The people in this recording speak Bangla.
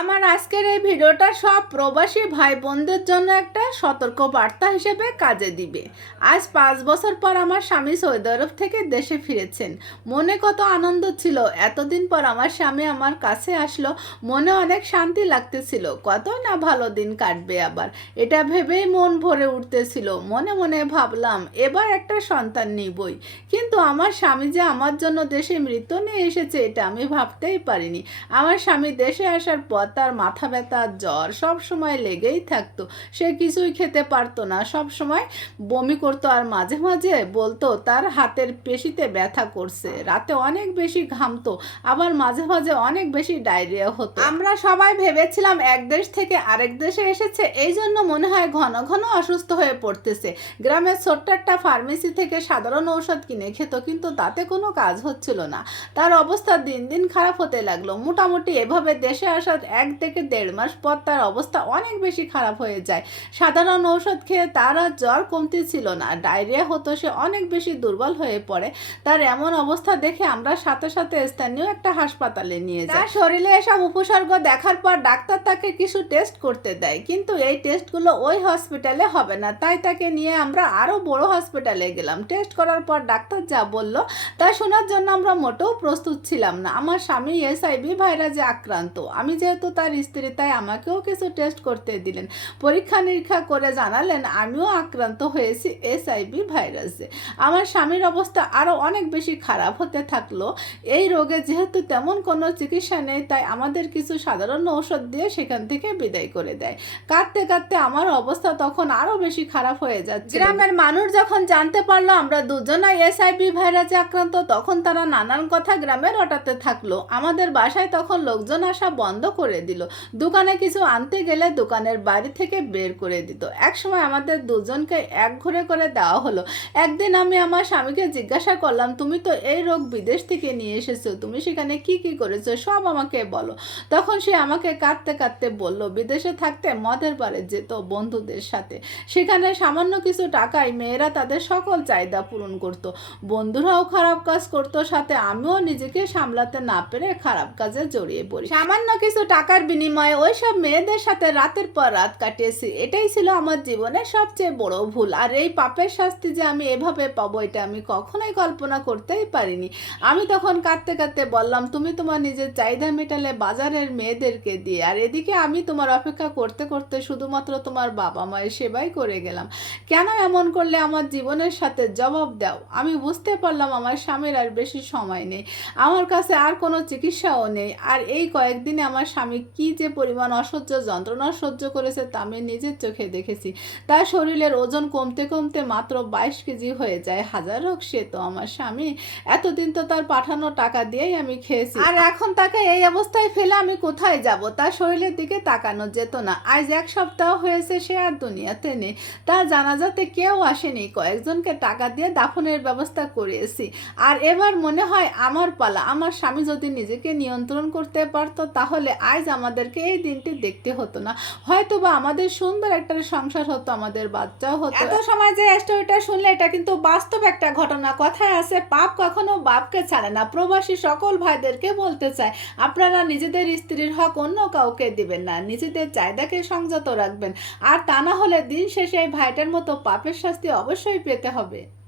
আমার আজকের এই ভিডিওটা সব প্রবাসী ভাই বোনদের জন্য একটা সতর্ক বার্তা হিসেবে কাজে দিবে। আজ পাঁচ বছর পর আমার স্বামী সৌদি আরব থেকে দেশে ফিরেছেন। মনে কত আনন্দ ছিল। এতদিন পর আমার স্বামী আমার কাছে আসলো। মনে অনেক শান্তি লাগতেছিল। কত না ভালো দিন কাটবে আবার। এটা ভেবেই মন ভরে উঠতেছিল। মনে মনে ভাবলাম, এবার একটা সন্তান নিবই। কিন্তু আমার স্বামী যে আমার জন্য দেশে মৃত্যু নিয়ে এসেছে, এটা আমি ভাবতেই পারিনি। আমার স্বামী দেশে আসার পর তার মাথা ব্যথা, জ্বর সব সময় লেগেই থাকতো। সে কিছুই খেতে পারতো না। সব সময় বমি করতো আর মাঝে মাঝে বলতো, তার হাতের পেশিতে ব্যথা করছে। রাতে অনেক বেশি ঘামতো, আবার মাঝে মাঝে অনেক বেশি ডায়রিয়া হতো। আমরা সবাই ভেবেছিলাম এক দেশ থেকে আরেক দেশে এসেছে। এই জন্য মনে হয় ঘন ঘন অসুস্থ হয়ে পড়তেছে। গ্রামের ছোট্ট একটা ফার্মেসি থেকে সাধারণ ঔষধ কিনে খেত, কিন্তু তাতে কোনো কাজ হচ্ছিল না। তার অবস্থা দিন দিন খারাপ হতে লাগল। মোটামুটি এভাবে দেশে আসার এক থেকে দেড় মাস পর তার অবস্থা অনেক বেশি খারাপ হয়ে যায়। সাধারণ ঔষধ খেয়ে তার আর জ্বর কমতি ছিল না। ডায়রিয়া হতো সে অনেক বেশি দুর্বল হয়ে পড়ে। তার এমন অবস্থা দেখে আমরা সাথে সাথে স্থানীয় একটা হাসপাতালে নিয়ে যাই। শরীরে এসব উপসর্গ দেখার পর ডাক্তার তাকে কিছু টেস্ট করতে দেয়। কিন্তু এই টেস্টগুলো ওই হসপিটালে হবে না। তাই তাকে নিয়ে আমরা আরও বড় হসপিটালে গেলাম। টেস্ট করার পর ডাক্তার যা বলল, তা শোনার জন্য আমরা মোটেও প্রস্তুত ছিলাম না। আমার স্বামী এসআইবি ভাইরাসে আক্রান্ত। আমি যেহেতু তার স্ত্রী, তাই আমাকেও কিছু টেস্ট করতে দিলেন। পরীক্ষা নিরীক্ষা করে জানালেন, আমিও আক্রান্ত হয়েছি এসআইবি ভাইরাসে। আমার স্বামীর অবস্থা আরও অনেক বেশি খারাপ হতে থাকল। এই রোগে যেহেতু তেমন কোনো চিকিৎসা নেই, তাই আমাদের কিছু সাধারণ ঔষধ দিয়ে সেখান থেকে বিদায় করে দেয়। কাঁদতে কাঁদতে আমার অবস্থা তখন আরও বেশি খারাপ হয়ে যাচ্ছে। গ্রামের মানুষ যখন জানতে পারল আমরা দুজনাই এসআইবি ভাইরাসে আক্রান্ত, তখন তারা নানান কথা গ্রামে রটাতে থাকল। আমাদের বাসায় তখন লোকজন আসা বন্ধ করে দিল। দোকানে কিছু আনতে গেলে দোকানের বাড়ি থেকে বের করে দিত। একসময় আমাদের দুজনকে এক ঘুরে করে দেওয়া হলো। একদিন আমি আমার স্বামীকে জিজ্ঞাসা করলাম, তুমি তো এই রোগ বিদেশ থেকে নিয়ে এসেছ, তুমি সেখানে কি কি করেছ, সব আমাকে বলো। তখন সে আমাকে কাঁদতে কাঁদতে বলল, বিদেশে থাকতে মদের বারে যেত বন্ধুদের সাথে। সেখানে সামান্য কিছু টাকায় মেয়েরা তাদের সকল চাহিদা পূরণ করত। বন্ধুরাও খারাপ কাজ করতো, সাথে আমিও নিজেকে সামলাতে না পেরে খারাপ কাজে জড়িয়ে পড়ি। সামান্য কিছু টাকার বিনিময়ে ওই সব মেয়েদের সাথে রাতের পর রাত কাটিয়েছি। এটাই ছিল আমার জীবনের সবচেয়ে বড় ভুল। আর এই পাপের শাস্তি যে আমি এভাবে পাবো, এটা আমি কখনোই কল্পনা করতেই পারিনি। আমি তখন কাঁদতে কাঁদতে বললাম, তুমি তোমার নিজের চাহিদা মেটালে বাজারের মেয়েদেরকে দিয়ে। আর এদিকে আমি তোমার অপেক্ষা করতে করতে শুধুমাত্র তোমার বাবা মায়ের সেবাই করে গেলাম। কেন এমন করলে আমার জীবনের সাথে জবাব দাও? আমি বুঝতে পারলাম আমার স্বামীর আর বেশি সময় নেই। আমার কাছে আর কোনো চিকিৎসাও নেই। আর এই কয়েকদিনে আমার স্বামী কি যে পরিমাণ অসহ্য যন্ত্রণা সহ্য করেছে তা আমি নিজের চোখে দেখেছি। তার শরীরের ওজন কমতে কমতে মাত্র বাইশ কেজি হয়ে যায়। হাজার হোক সে তো আমার স্বামী। এতদিন তো তার পাঠানো টাকা দিয়েই আমি খেয়েছি। আর এখন তাকে এই অবস্থায় ফেলে আমি কোথায় যাব? তার শরীরের দিকে তাকানো যেত না। আজ এক সপ্তাহ হয়েছে সে আর দুনিয়াতে নেই। তার জানাজাতে কেউ আসেনি। কয়েকজনকে টাকা দিয়ে দাফনের ব্যবস্থা করিয়েছি আর এবার মনে হয় আমার পালা। আমার স্বামী যদি নিজেকে নিয়ন্ত্রণ করতে পারতো, তাহলে আজ আমাদেরকে এই দিনটি দেখতে হতো না। হয়তো বা আমাদের সুন্দর একটা সংসার হতো, আমাদের বাচ্চাও হতো। এত সময় যে স্টোরিটা শুনলে এটা কিন্তু বাস্তব একটা ঘটনা। কথায় আছে, পাপ কখনো বাপকে ছাড়ে না, প্রবাসী সকল ভাইদেরকে বলতে চায়। আপনারা নিজেদের স্ত্রীর হক অন্য কাউকে দিবেন না, নিজেদের চাহিদাকে সংযত রাখবেন। আর তা না হলে দিন শেষে এই ভাইটার মতো পাপের শাস্তি অবশ্যই পেতে হবে।